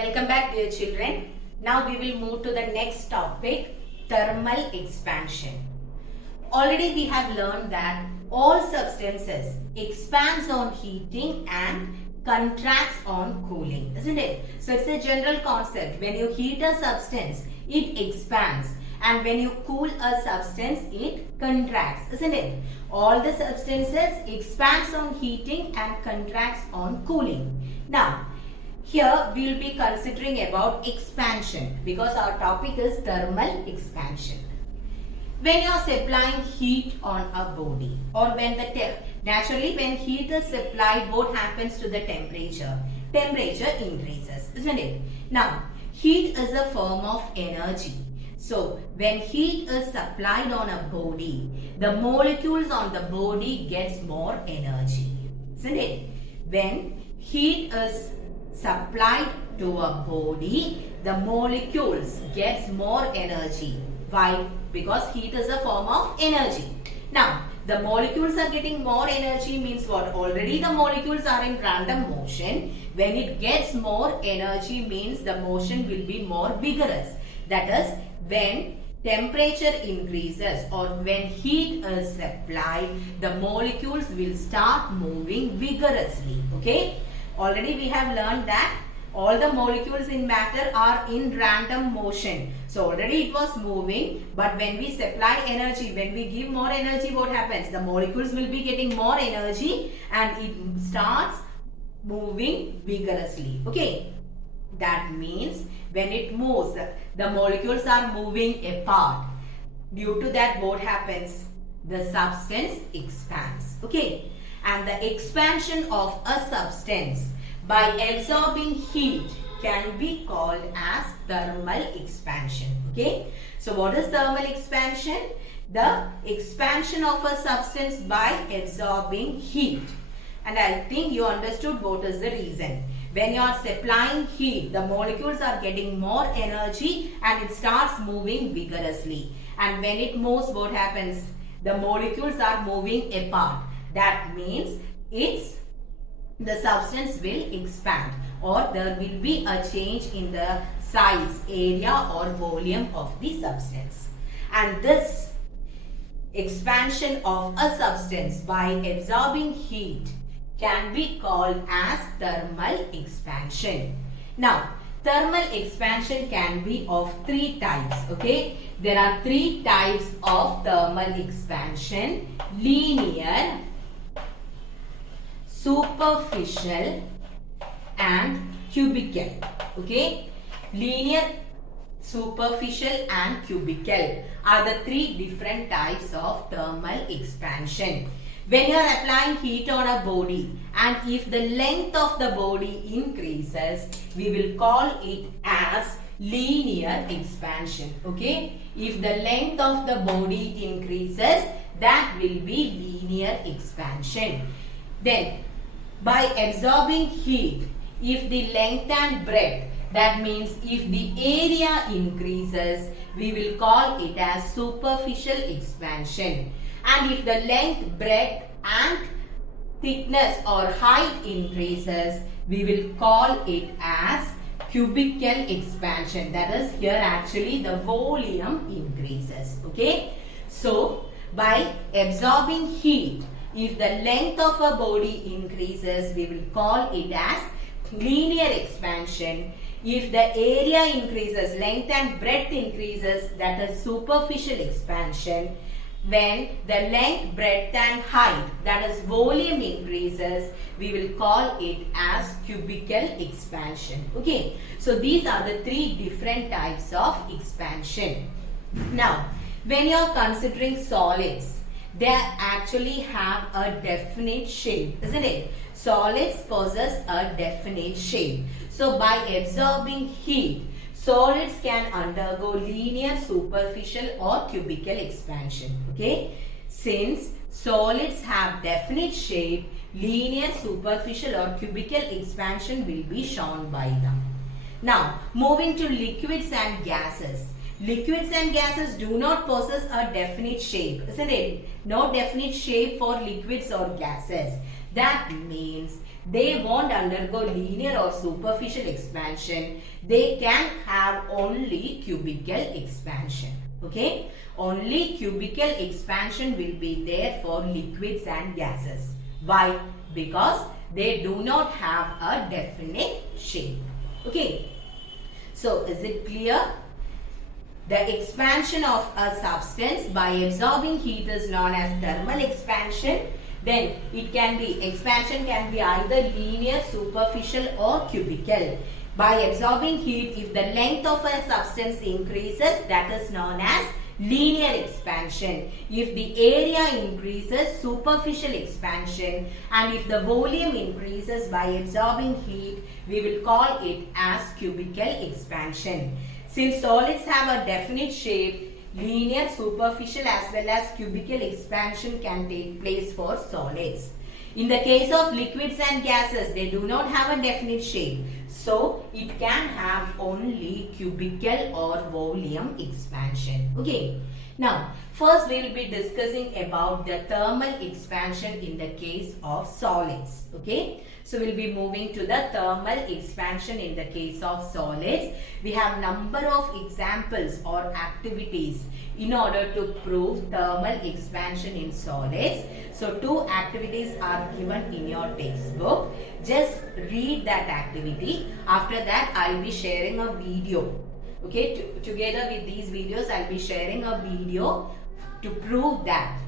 Welcome back, dear children. Now we will move to the next topic, thermal expansion. Already we have learned that all substances expands on heating and contracts on cooling, isn't it? So it's a general concept. When you heat a substance, it expands, and when you cool a substance, it contracts, isn't it? All the substances expands on heating and contracts on cooling. Now, here we will be considering about expansion because our topic is thermal expansion. When you are supplying heat on a body, or when naturally when heat is supplied, what happens to the temperature? Temperature increases, isn't it? Now, heat is a form of energy. So, when heat is supplied on a body, the molecules on the body gets more energy, isn't it? When heat is supplied to a body, the molecules gets more energy. Why? Because heat is a form of energy. Now, the molecules are getting more energy means what? Already the molecules are in random motion. When it gets more energy means the motion will be more vigorous. That is, when temperature increases or when heat is supplied, the molecules will start moving vigorously. Okay? Already we have learned that all the molecules in matter are in random motion. So already it was moving, but when we supply energy, when we give more energy, what happens? The molecules will be getting more energy and it starts moving vigorously. Okay? That means when it moves, the molecules are moving apart. Due to that, what happens? The substance expands. Okay? And the expansion of a substance by absorbing heat can be called as thermal expansion. Okay? So what is thermal expansion? The expansion of a substance by absorbing heat. And I think you understood what is the reason. When you are supplying heat, the molecules are getting more energy and it starts moving vigorously. And when it moves, what happens? The molecules are moving apart. That means the substance will expand, or there will be a change in the size, area or volume of the substance. And this expansion of a substance by absorbing heat can be called as thermal expansion. Now, thermal expansion can be of three types. Okay, there are three types of thermal expansion: linear, superficial and cubical. Okay, linear, superficial and cubical are the three different types of thermal expansion. When you are applying heat on a body and if the length of the body increases, we will call it as linear expansion. Okay, if the length of the body increases, that will be linear expansion. Then, by absorbing heat, if the length and breadth, that means if the area increases, we will call it as superficial expansion. And if the length, breadth and thickness or height increases, we will call it as cubical expansion. That is, here actually the volume increases. Okay. So, by absorbing heat, if the length of a body increases, we will call it as linear expansion. If the area increases, length and breadth increases, that is superficial expansion. When the length, breadth and height, that is volume increases, we will call it as cubical expansion. Okay. So these are the three different types of expansion. Now, when you are considering solids, they actually have a definite shape, isn't it? Solids possess a definite shape. So by absorbing heat, solids can undergo linear, superficial or cubical expansion. Okay? Since solids have definite shape, linear, superficial or cubical expansion will be shown by them. Now, moving to liquids and gases. Liquids and gases do not possess a definite shape, isn't it? No definite shape for liquids or gases. That means they won't undergo linear or superficial expansion. They can have only cubical expansion. Okay, only cubical expansion will be there for liquids and gases. Why? Because they do not have a definite shape. Okay, so is it clear? The expansion of a substance by absorbing heat is known as thermal expansion. Then expansion can be either linear, superficial or cubical. By absorbing heat, if the length of a substance increases, that is known as linear expansion. If the area increases, superficial expansion. And if the volume increases by absorbing heat, we will call it as cubical expansion. Since solids have a definite shape, linear, superficial as well as cubical expansion can take place for solids. In the case of liquids and gases, they do not have a definite shape. So, it can have only cubical or volume expansion. Okay. Now, first we will be discussing about the thermal expansion in the case of solids. Okay. So, we will be moving to the thermal expansion in the case of solids. We have number of examples or activities in order to prove thermal expansion in solids. So, 2 activities are given in your textbook. Just read that activity. After that, I will be sharing a video. Okay, together with these videos, I will be sharing a video to prove that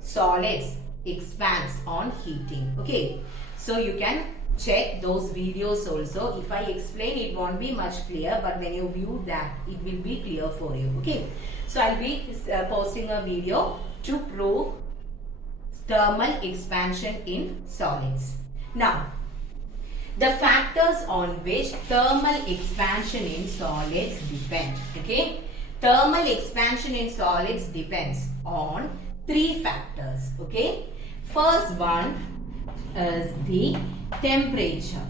solids expands on heating. Okay, so you can check those videos also. If I explain, it won't be much clear, but when you view that, it will be clear for you. Okay, so I'll be posting a video to prove thermal expansion in solids. Now, the factors on which thermal expansion in solids depend. Okay, thermal expansion in solids depends on 3 factors. Okay, first one is the temperature.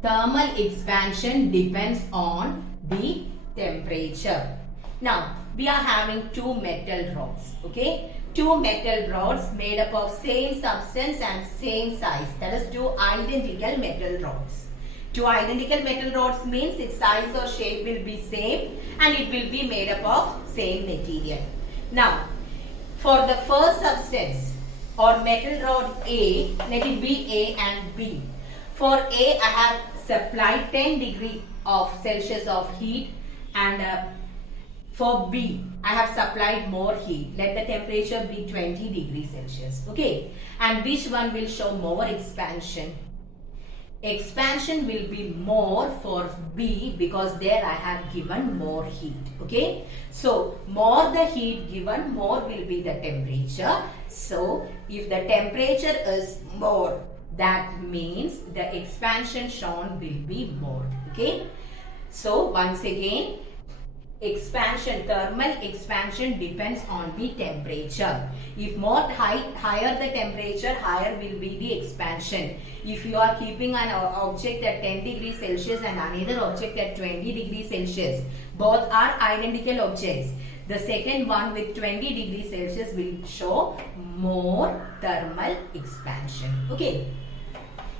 Thermal expansion depends on the temperature. Now, we are having 2 metal rods. Okay, 2 metal rods made up of same substance and same size. That is 2 identical metal rods. 2 identical metal rods means its size or shape will be same and it will be made up of same material. Now, for the first substance or metal rod A, let it be A and B. For A, I have supplied 10 degree of Celsius of heat, and for B, I have supplied more heat. Let the temperature be 20 degrees Celsius. Okay. And which one will show more expansion? Expansion will be more for B because there I have given more heat. Okay. So, more the heat given, more will be the temperature. So, if the temperature is more, that means the expansion shown will be more. Okay. So, once again, thermal expansion depends on the temperature. If higher the temperature, higher will be the expansion. If you are keeping an object at 10 degrees Celsius and another object at 20 degrees Celsius, both are identical objects. The second one with 20 degrees Celsius will show more thermal expansion. Okay.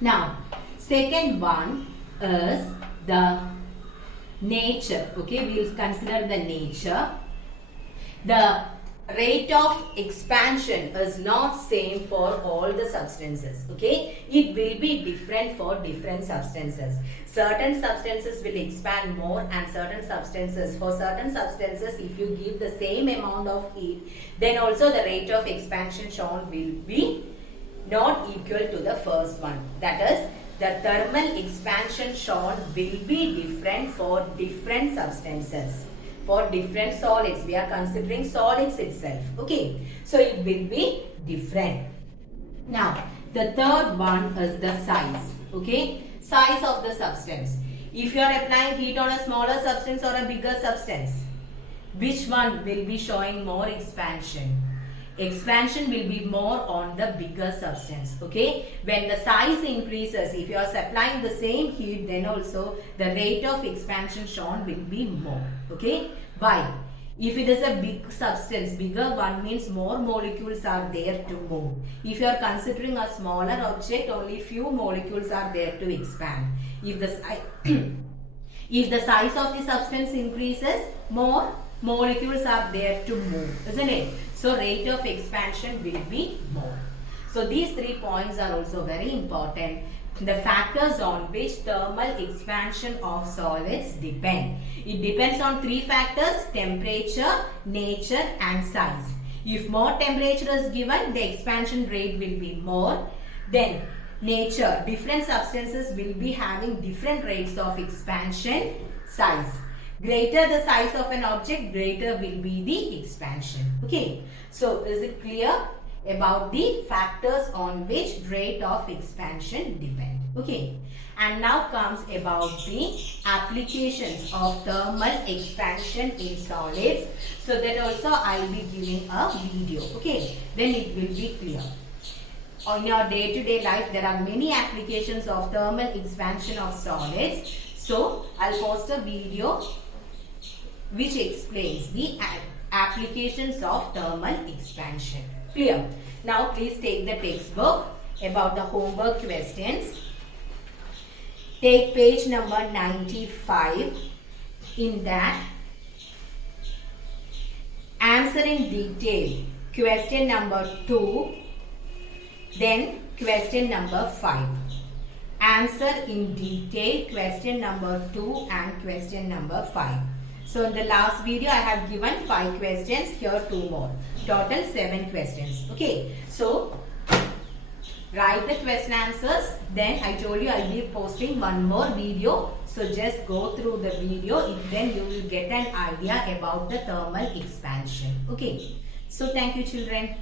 Now, second one is the nature. Okay, we will consider the nature. The rate of expansion is not same for all the substances. Okay, it will be different for different substances. Certain substances will expand more, and for certain substances, if you give the same amount of heat, then also the rate of expansion shown will be not equal to the first one. That is, the thermal expansion shown will be different for different substances. For different solids, we are considering solids itself. Okay, so it will be different. Now, the third one is the size. Okay, size of the substance. If you are applying heat on a smaller substance or a bigger substance, which one will be showing more expansion? Expansion will be more on the bigger substance. Okay, when the size increases, if you are supplying the same heat, then also the rate of expansion shown will be more. Okay, why? If it is a big substance, bigger one means more molecules are there to move. If you are considering a smaller object, only few molecules are there to expand. If the if the size of the substance increases, more molecules are there to move, isn't it? So rate of expansion will be more. So these 3 points are also very important. The factors on which thermal expansion of solids depend. It depends on 3 factors: temperature, nature and size. If more temperature is given, the expansion rate will be more. Then nature, different substances will be having different rates of expansion. Size, greater the size of an object, greater will be the expansion. Okay, so is it clear about the factors on which rate of expansion depend? Okay, and now comes about the applications of thermal expansion in solids. So that also I will be giving a video. Okay, then it will be clear. On your day-to-day life, there are many applications of thermal expansion of solids. So I'll post a video which explains the applications of thermal expansion. Clear? Now please take the textbook about the homework questions. Take page number 95. In that, answer in detail question number 2, then question number 5. Answer in detail question number 2 and question number 5. So in the last video I have given 5 questions, here 2 more. Total 7 questions. Okay. So write the question answers. Then I told you I'll be posting one more video. So just go through the video. Then you will get an idea about the thermal expansion. Okay. So thank you children.